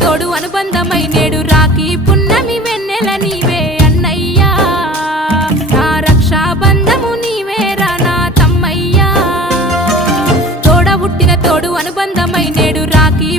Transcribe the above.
తోడు అనుబంధమై నేడు రాఖీ పున్నమి వెన్నెల నీవే అన్నయ్యా నా రక్షాబంధము నీవేరా నా తమ్మయ్యా తోడ పుట్టిన తోడు అనుబంధమై నేడు రాఖీ